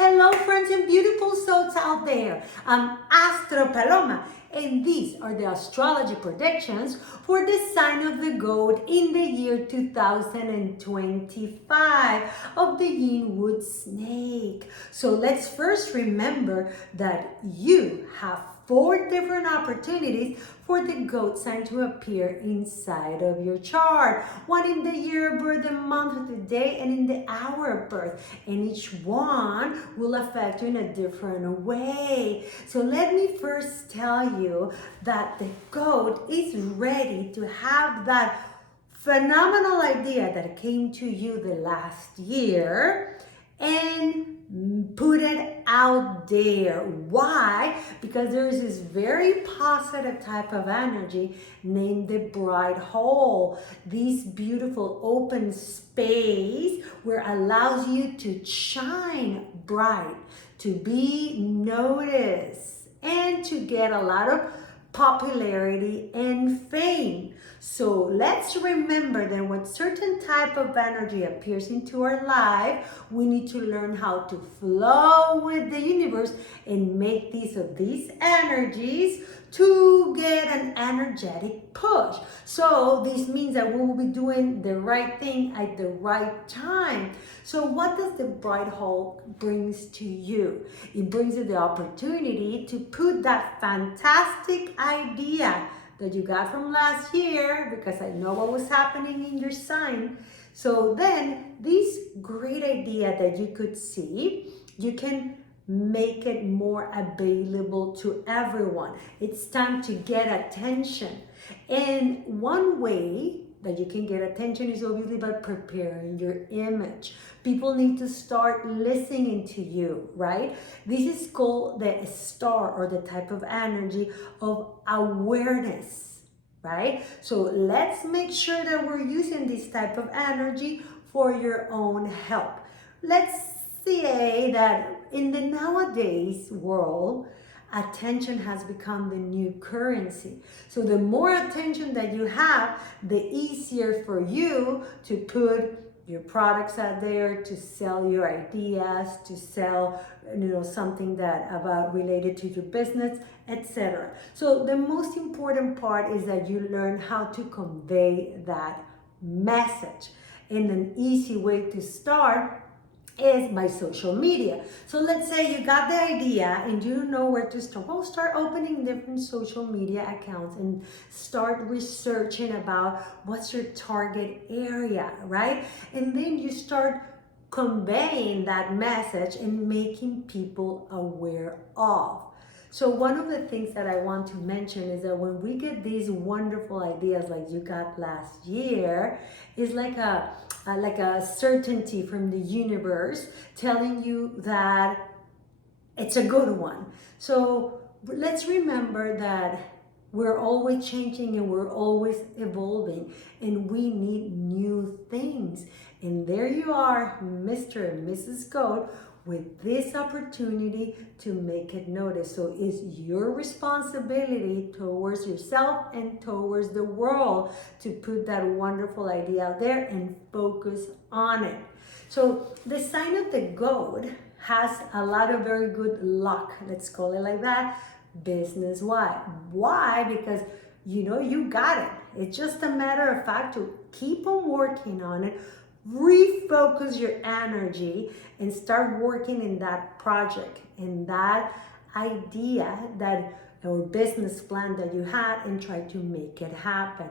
Hello, friends and beautiful souls out there. I'm Astro Paloma, and these are the astrology predictions for the sign of the goat in the year 2025 of the Yinwood snake. So let's first remember that you have 4 different opportunities for the goat sign to appear inside of your chart. One in the year of birth, the month of the day, and in the hour of birth. And each one will affect you in a different way. So let me first tell you that the goat is ready to have that phenomenal idea that came to you the last year and put it out there. Why? Because there's this very positive type of energy named the bright hole. This beautiful open space where allows you to shine bright, to be noticed, and to get a lot of popularity and fame. So let's remember that when certain type of energy appears into our life, we need to learn how to flow with the universe and make use of these energies to get an energetic push. So this means that we will be doing the right thing at the right time. So what does the bright hole brings to you? It brings you the opportunity to put that fantastic idea that you got from last year, because I know what was happening in your sign. So then this great idea that you could see, you can make it more available to everyone. It's time to get attention. And one way that you can get attention is obviously by preparing your image. People need to start listening to you, right? This is called the star, or the type of energy of awareness, right? So let's make sure that we're using this type of energy for your own help. Let's say that in the nowadays world, attention has become the new currency. So the more attention that you have, the easier for you to put your products out there, to sell your ideas, to sell something that about related to your business, etc. So the most important part is that you learn how to convey that message. And an easy way to start is by social media. So let's say you got the idea and you don't know where to start. Well, start opening different social media accounts and start researching about what's your target area, right? And then you start conveying that message and making people aware of. So one of the things that I want to mention is that when we get these wonderful ideas like you got last year, is like a certainty from the universe telling you that it's a good one. So let's remember that we're always changing and we're always evolving, and we need new things. And there you are, Mr. and Mrs. Goat, with this opportunity to make it notice. So it's your responsibility towards yourself and towards the world to put that wonderful idea out there and focus on it. So the sign of the goat has a lot of very good luck, let's call it like that, business wise. Why? Because you got it. It's just a matter of fact to keep on working on it, refocus your energy, and start working in that project, in that idea or business plan that you had, and try to make it happen.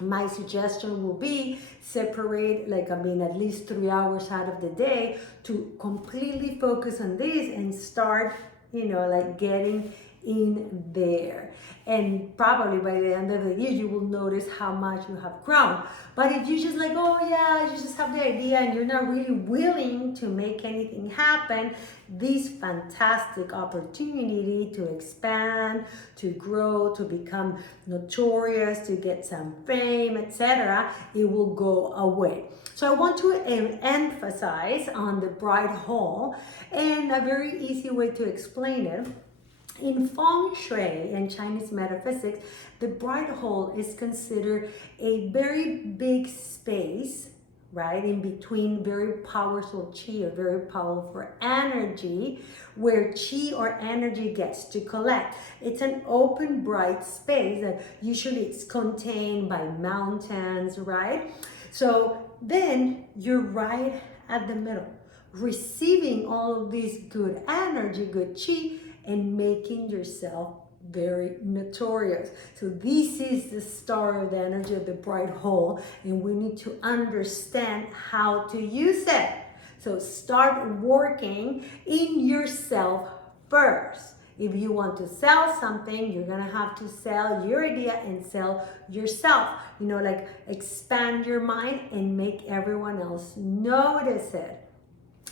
My suggestion will be separate at least 3 hours out of the day to completely focus on this and start getting in there. And probably by the end of the year you will notice how much you have grown. But if you just you just have the idea and you're not really willing to make anything happen, this fantastic opportunity to expand, to grow, to become notorious, to get some fame, etc., it will go away. So I want to emphasize on the bright hole, and a very easy way to explain it. In Feng Shui and Chinese metaphysics, the bright hole is considered a very big space right? In between very powerful chi or very powerful energy, where chi or energy gets to collect. It's an open, bright space that usually it's contained by mountains, right? So then you're right at the middle, receiving all of this good energy, good chi, and making yourself very notorious. So this is the star of the energy of the bright hole, and we need to understand how to use it. So start working in yourself first. If you want to sell something, you're gonna have to sell your idea and sell yourself. You know, like expand your mind and make everyone else notice it.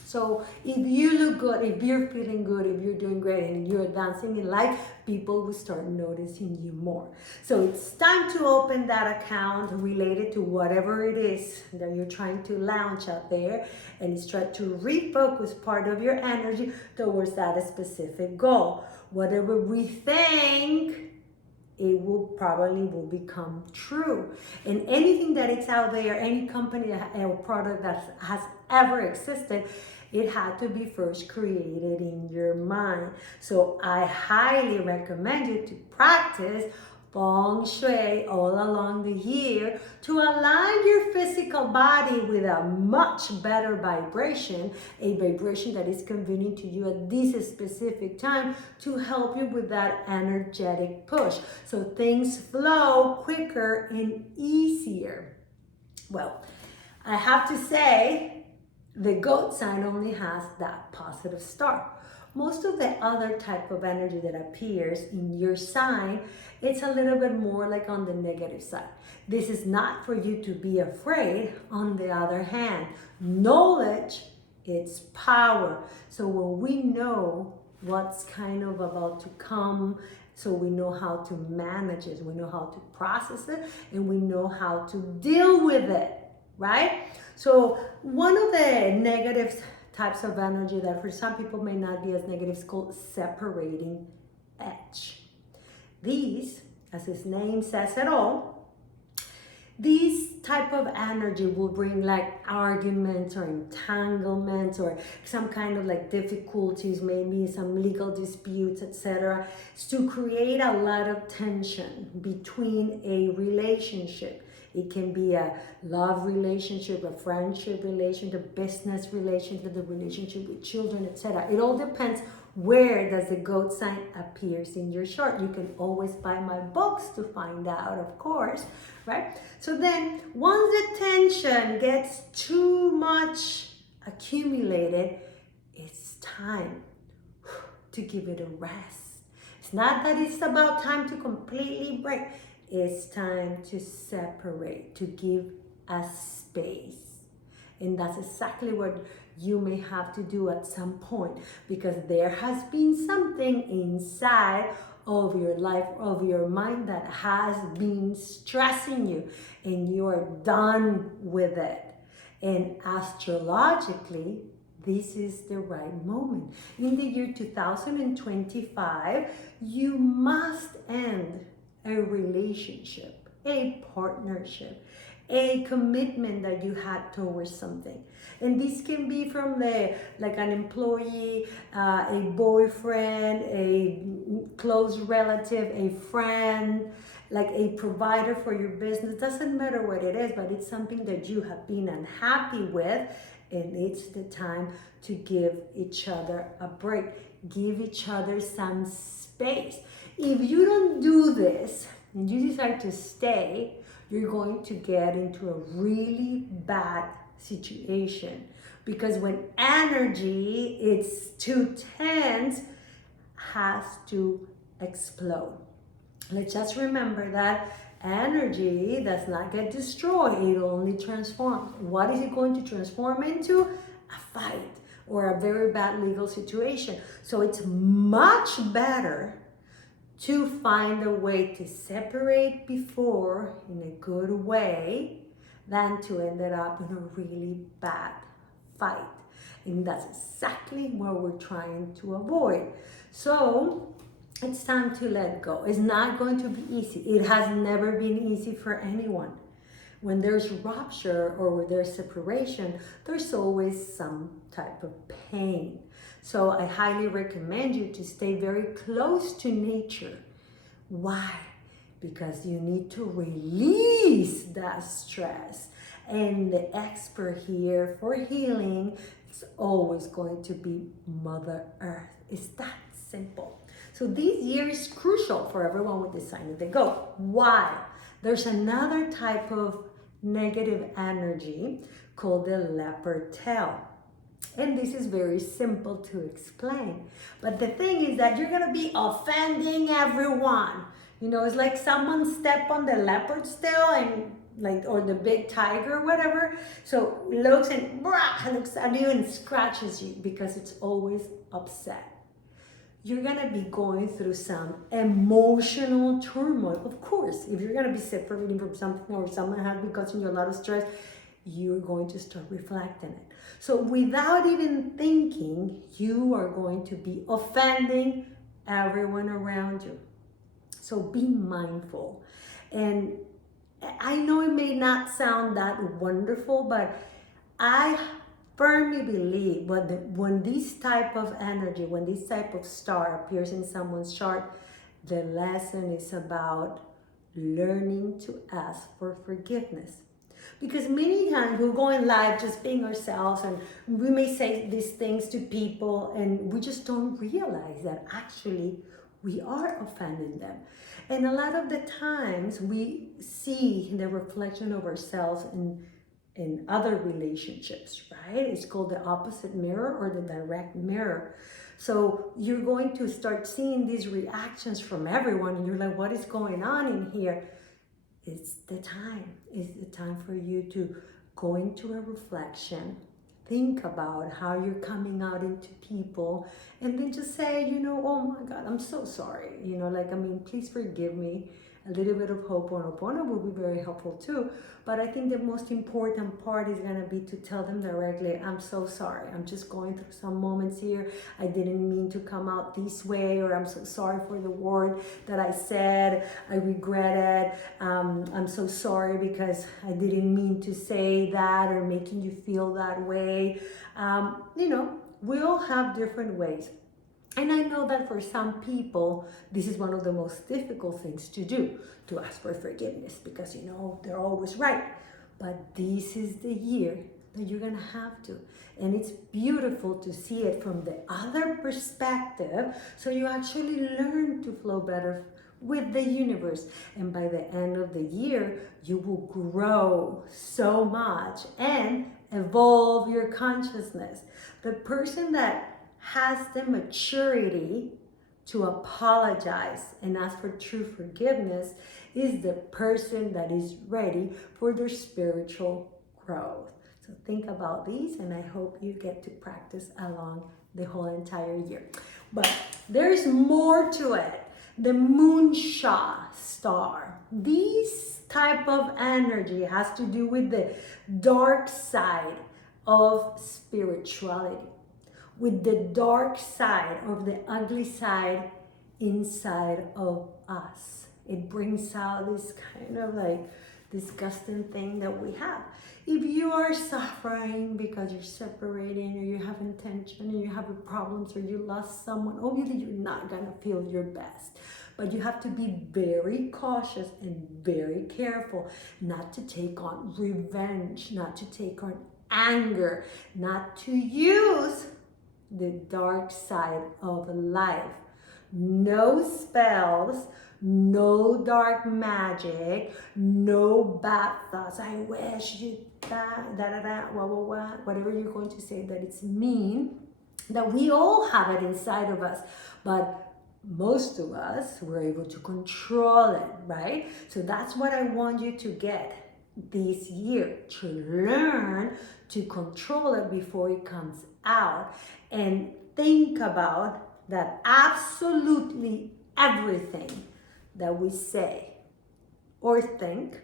So if you look good, if you're feeling good, if you're doing great and you're advancing in life, people will start noticing you more. So it's time to open that account related to whatever it is that you're trying to launch out there, and it's try to refocus part of your energy towards that specific goal. Whatever we think, it will probably become true. And anything that is out there, any company or product that has ever existed, it had to be first created in your mind. So I highly recommend you to practice feng shui all along the year to align your physical body with a much better vibration, a vibration that is convenient to you at this specific time to help you with that energetic push. So things flow quicker and easier. Well, I have to say, the goat sign only has that positive star. Most of the other type of energy that appears in your sign, it's a little bit more like on the negative side. This is not for you to be afraid. On the other hand, knowledge, it's power. So when we know what's kind of about to come, so we know how to manage it, we know how to process it, and we know how to deal with it, right? So one of the negative types of energy that for some people may not be as negative is called separating edge. These, as its name says it all, these type of energy will bring like arguments or entanglements or some kind of like difficulties, maybe some legal disputes, etc. It's to create a lot of tension between a relationship. It can be a love relationship, a friendship relationship, a business relationship, the relationship with children, etc. It all depends where does the goat sign appears in your chart. You can always buy my books to find out, of course, right? So then once the tension gets too much accumulated, it's time to give it a rest. It's not that it's about time to completely break. It's time to separate, to give a space. And that's exactly what you may have to do at some point, because there has been something inside of your life, of your mind, that has been stressing you, and you are done with it. And astrologically, this is the right moment. In the year 2025, you must end a relationship, a partnership, a commitment that you had towards something. And this can be from like an employee, a boyfriend, a close relative, a friend, like a provider for your business. Doesn't matter what it is, but it's something that you have been unhappy with, and it's the time to give each other a break. Give each other some space. If you don't do this and you decide to stay, you're going to get into a really bad situation, because when energy is too tense, has to explode. Let's just remember that energy does not get destroyed, it only transforms. What is it going to transform into? A fight or a very bad legal situation. So it's much better to find a way to separate before in a good way than to end up in a really bad fight. And that's exactly what we're trying to avoid. So it's time to let go. It's not going to be easy. It has never been easy for anyone. When there's rupture or where there's separation, there's always some type of pain. So I highly recommend you to stay very close to nature. Why? Because you need to release that stress. And the expert here for healing is always going to be Mother Earth. It's that simple. So this year is crucial for everyone with the sign of the goat. Why? There's another type of negative energy called the leopard tail. And this is very simple to explain. But the thing is that you're going to be offending everyone. You know, it's like someone step on the leopard's tail and like, or the big tiger or whatever. So looks and looks at you and scratches you because it's always upset. You're going to be going through some emotional turmoil. Of course, if you're going to be separating from something or someone has been causing you a lot of stress, you're going to start reflecting it. So without even thinking, you are going to be offending everyone around you. So be mindful. And I know it may not sound that wonderful, but I firmly believe when this type of energy, when this type of star appears in someone's chart, the lesson is about learning to ask for forgiveness. Because many times we'll go in life just being ourselves and we may say these things to people and we just don't realize that actually we are offending them. And a lot of the times we see the reflection of ourselves in other relationships, right? It's called the opposite mirror or the direct mirror. So you're going to start seeing these reactions from everyone and you're like, what is going on in here? It's the time. It's the time for you to go into a reflection, think about how you're coming out into people, and then just say, oh my God, I'm so sorry. Please forgive me. A little bit of Ho'oponopono will be very helpful too. But I think the most important part is going to be to tell them directly, I'm so sorry. I'm just going through some moments here. I didn't mean to come out this way, or I'm so sorry for the word that I said. I regret it. I'm so sorry because I didn't mean to say that or making you feel that way. We all have different ways. And I know that for some people, this is one of the most difficult things to do, to ask for forgiveness, because they're always right. But this is the year that you're gonna have to. And it's beautiful to see it from the other perspective, so you actually learn to flow better with the universe. And by the end of the year, you will grow so much and evolve your consciousness. The person that has the maturity to apologize and ask for true forgiveness is the person that is ready for their spiritual growth. So think about these, and I hope you get to practice along the whole entire year. But there's more to it. The Moonsha star. This type of energy has to do with the dark side of spirituality, with the dark side of the ugly side inside of us. It brings out this kind of like disgusting thing that we have. If you are suffering because you're separating, or you have intention and you have problems, or you lost someone, obviously you're not gonna feel your best. But you have to be very cautious and very careful not to take on revenge, not to take on anger, not to use the dark side of life. No spells, no dark magic, no bad thoughts. I wish you whatever you're going to say that it's mean, that we all have it inside of us, but most of us were able to control it, right? So that's what I want you to get this year, to learn to control it before it comes out. And think about that absolutely everything that we say or think,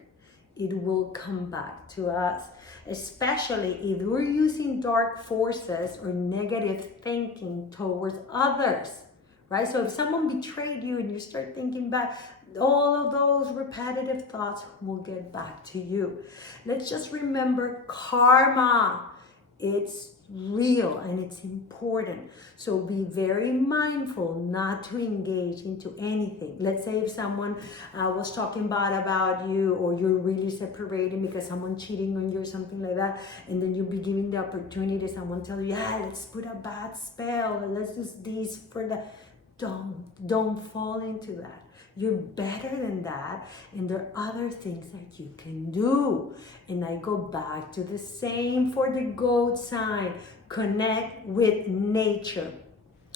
it will come back to us, especially if we're using dark forces or negative thinking towards others, right? So if someone betrayed you and you start thinking back, all of those repetitive thoughts will get back to you. Let's just remember karma. It's real and it's important. So be very mindful not to engage into anything. Let's say if someone was talking bad about you, or you're really separating because someone cheating on you or something like that, and then you'll be giving the opportunity, someone tell you, yeah, let's put a bad spell, or let's do this for that. Don't fall into that. You're better than that, and there are other things that you can do. And I go back to the same for the goat sign. Connect with nature.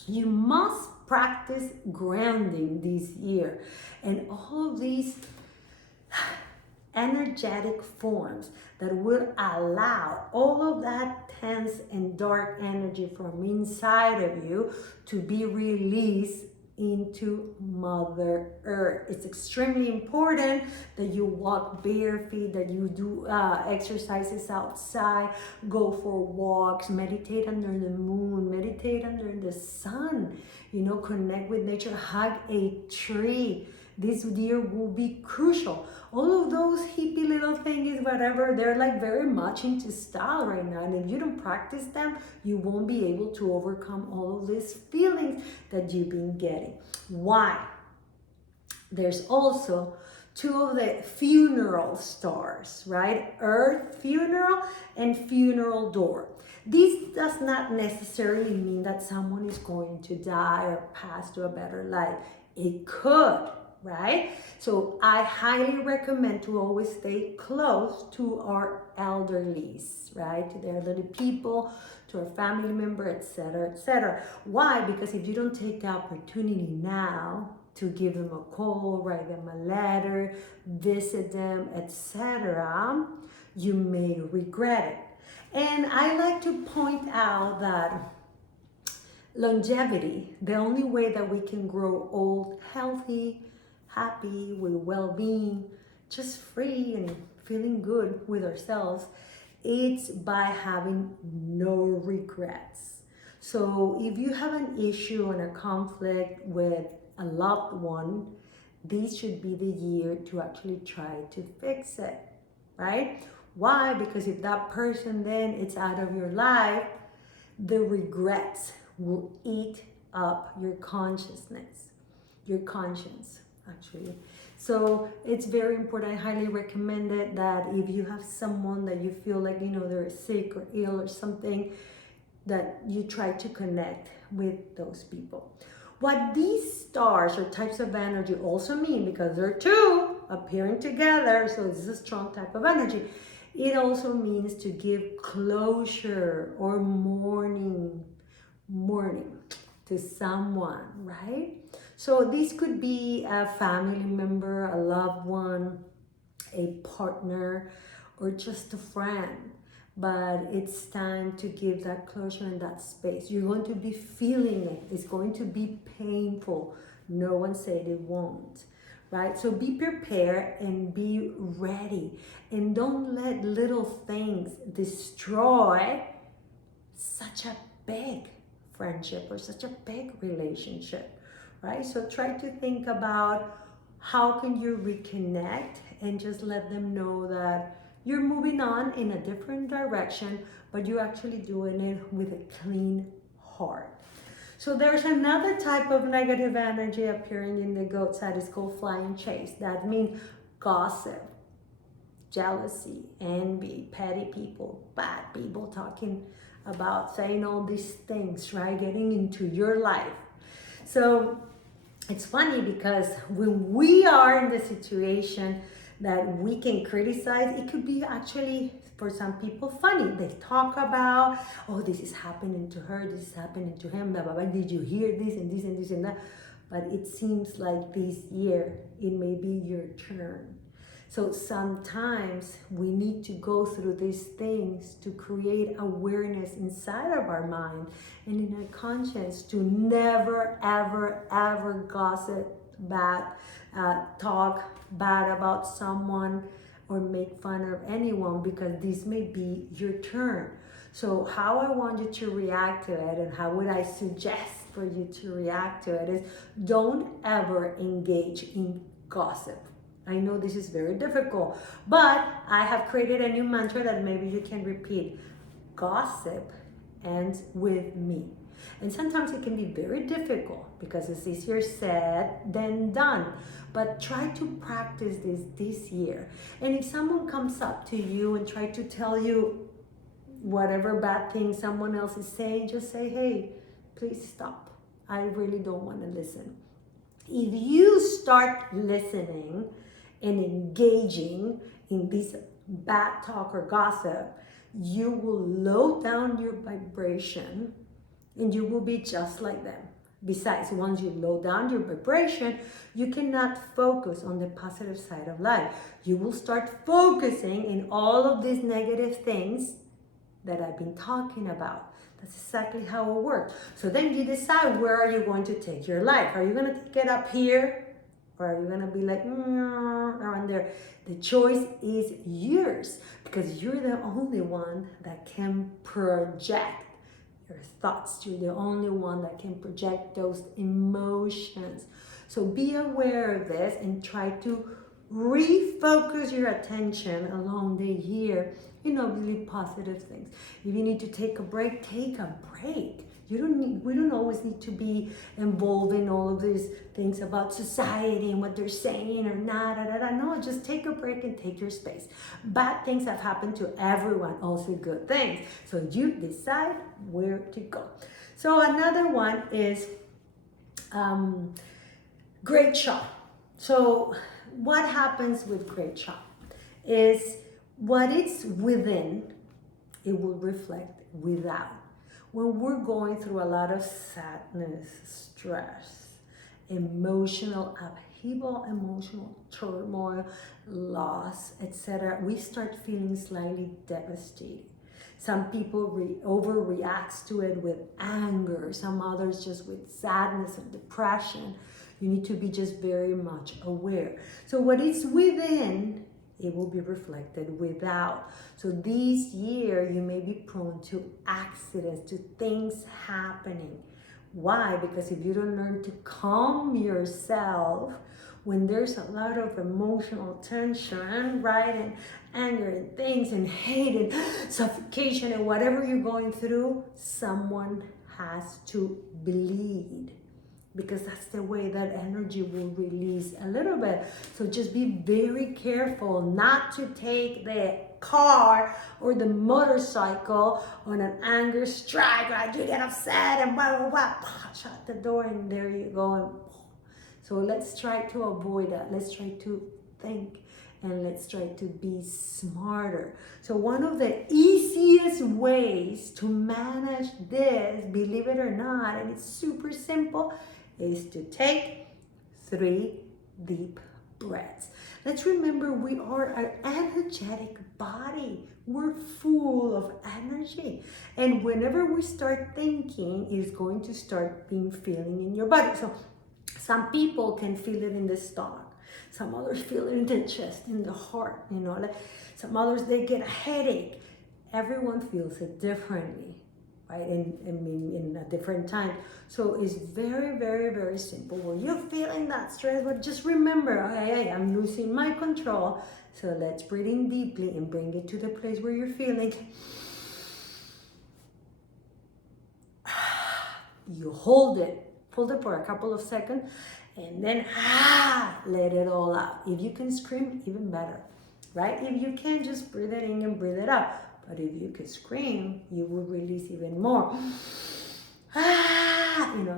You must practice grounding this year, and all of these energetic forms that will allow all of that tense and dark energy from inside of you to be released into Mother Earth. It's extremely important that you walk bare feet, that you do exercises outside, go for walks, meditate under the moon, meditate under the sun, connect with nature, hug a tree. This year will be crucial. All of those hippie little things, whatever, they're like very much into style right now. And if you don't practice them, you won't be able to overcome all of these feelings that you've been getting. Why? There's also two of the funeral stars, right? Earth funeral and funeral door. This does not necessarily mean that someone is going to die or pass to a better life. It could, right? So I highly recommend to always stay close to our elderlies, right? To the elderly people, to our family member, etc., etc. Why? Because if you don't take the opportunity now to give them a call, write them a letter, visit them, etc., you may regret it. And I like to point out that longevity, the only way that we can grow old, healthy, happy, with well-being, just free and feeling good with ourselves, it's by having no regrets. So if you have an issue and a conflict with a loved one, this should be the year to actually try to fix it, right? Why? Because if that person then it's out of your life, the regrets will eat up your consciousness, your conscience, actually. So it's very important. I highly recommend it that if you have someone that you feel like, they're sick or ill or something, that you try to connect with those people. What these stars or types of energy also mean, because they're two appearing together, so this is a strong type of energy, it also means to give closure or mourning to someone, right? So this could be a family member, a loved one, a partner, or just a friend. But it's time to give that closure and that space. You're going to be feeling it. It's going to be painful. No one said it won't, right? So be prepared and be ready. And don't let little things destroy such a big friendship or such a big relationship, right? So try to think about how can you reconnect and just let them know that you're moving on in a different direction, but you're actually doing it with a clean heart. So there's another type of negative energy appearing in the goat side. It's called flying chase. That means gossip, jealousy, envy, petty people, bad people talking about, saying all these things, right? Getting into your life. So it's funny because when we are in the situation that we can criticize, it could be actually, for some people, funny. They talk about, oh, this is happening to her, this is happening to him, blah, blah, blah. Did you hear this and this and this and that? But it seems like this year, it may be your turn. So sometimes we need to go through these things to create awareness inside of our mind and in our conscience to never, ever, ever gossip bad, talk bad about someone or make fun of anyone, because this may be your turn. So how I want you to react to it, and how would I suggest for you to react to it, is don't ever engage in gossip. I know this is very difficult, but I have created a new mantra that maybe you can repeat. Gossip ends with me. And sometimes it can be very difficult because it's easier said than done. But try to practice this year. And if someone comes up to you and try to tell you whatever bad thing someone else is saying, just say, hey, please stop. I really don't want to listen. If you start listening and engaging in this bad talk or gossip, you will low down your vibration and you will be just like them. Besides, once you low down your vibration, you cannot focus on the positive side of life. You will start focusing in all of these negative things that I've been talking about. That's exactly how it works. So then you decide, where are you going to take your life? Are you going to take it up here? Or are you going to be like, around there? The choice is yours, because you're the only one that can project your thoughts. You're the only one that can project those emotions. So be aware of this and try to refocus your attention along the year in obviously positive things. If you need to take a break, take a break. We don't always need to be involved in all of these things about society and what they're saying or not. No, just take a break and take your space. Bad things have happened to everyone, also good things. So you decide where to go. So another one is great shot. So what happens with great shot is what it's within, it will reflect without. When we're going through a lot of sadness, stress, emotional upheaval, emotional turmoil, loss, etc., we start feeling slightly devastated. Some people overreact to it with anger, some others just with sadness and depression. You need to be just very much aware. So what is within, it will be reflected without. So this year, you may be prone to accidents, to things happening. Why? Because if you don't learn to calm yourself, when there's a lot of emotional tension, right, and anger and things and hate and suffocation and whatever you're going through, someone has to bleed. Because that's the way that energy will release a little bit. So just be very careful not to take the car or the motorcycle on an anger strike, right? You get upset and blah, blah, blah, shut the door and there you go. And so let's try to avoid that. Let's try to think and let's try to be smarter. So one of the easiest ways to manage this, believe it or not, and it's super simple, is to take 3 deep breaths. Let's remember we are an energetic body. We're full of energy. And whenever we start thinking, it's going to start being feeling in your body. So some people can feel it in the stomach. Some others feel it in the chest, in the heart, like some others, they get a headache. Everyone feels it differently, right? In a different time. So it's very, very, very simple. When you're feeling that stress, but just remember, hey, I'm losing my control. So let's breathe in deeply and bring it to the place where you're feeling. You hold it for a couple of seconds, and then let it all out. If you can scream, even better, right? If you can't, just breathe it in and breathe it out. But if you could scream, you will release even more.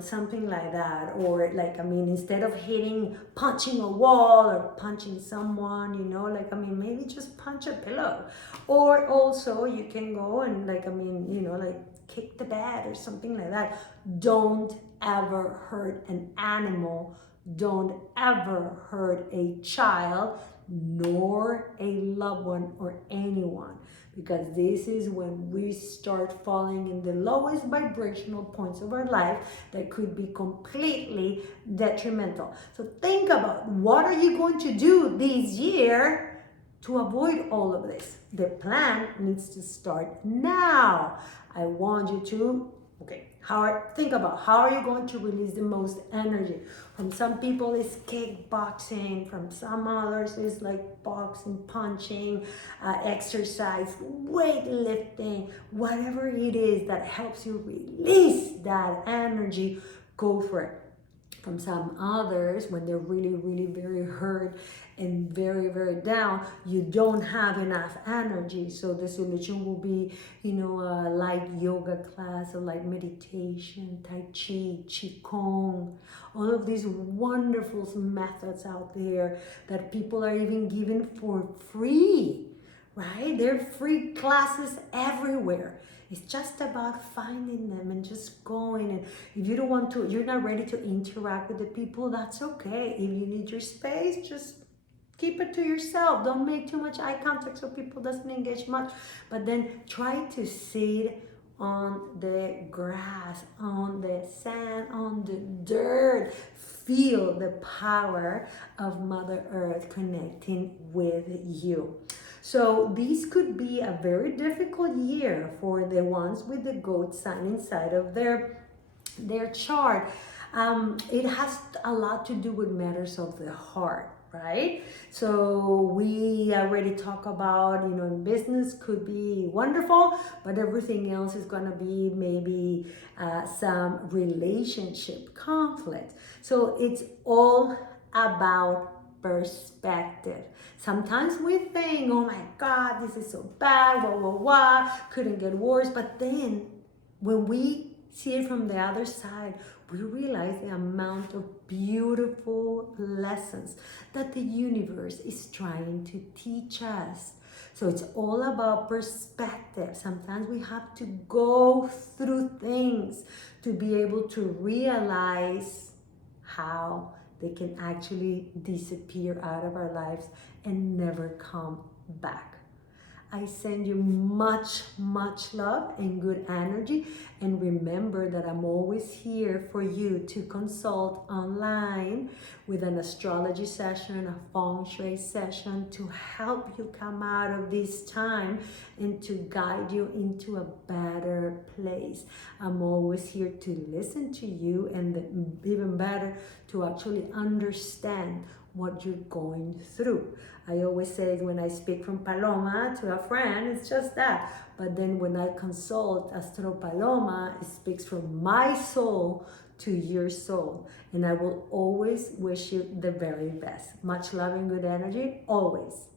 Something like that. Or instead of punching a wall or punching someone, maybe just punch a pillow. Or also you can go and kick the bed or something like that. Don't ever hurt an animal. Don't ever hurt a child, nor a loved one or anyone. Because this is when we start falling in the lowest vibrational points of our life that could be completely detrimental. So think about, what are you going to do this year to avoid all of this? The plan needs to start now. I want you to, Think about how are you going to release the most energy. From some people it's kickboxing, from some others it's like boxing, punching, exercise, weightlifting, whatever it is that helps you release that energy, go for it. From some others, when they're really, really very hurt and very, very down, you don't have enough energy. So the solution will be, a light yoga class, a light meditation, Tai Chi, Qigong, all of these wonderful methods out there that people are even giving for free, right? There are free classes everywhere. It's just about finding them and just going. And if you don't want to, you're not ready to interact with the people, that's okay. If you need your space, just keep it to yourself. Don't make too much eye contact so people doesn't engage much. But then try to sit on the grass, on the sand, on the dirt. Feel the power of Mother Earth connecting with you. So this could be a very difficult year for the ones with the goat sign inside of their chart. It has a lot to do with matters of the heart, right? So we already talk about, in business could be wonderful, but everything else is going to be maybe some relationship conflict. So it's all about perspective. Sometimes we think, oh my God, this is so bad, couldn't get worse. But then when we see it from the other side, we realize the amount of beautiful lessons that the universe is trying to teach us. So it's all about perspective. Sometimes we have to go through things to be able to realize how they can actually disappear out of our lives and never come back. I send you much, much love and good energy. And remember that I'm always here for you to consult online with an astrology session, a feng shui session to help you come out of this time and to guide you into a better place. I'm always here to listen to you, and even better, to actually understand what you're going through. I always say when I speak from Paloma to a friend, it's just that. But then when I consult Astro Paloma, it speaks from my soul to your soul. And I will always wish you the very best. Much love and good energy, always.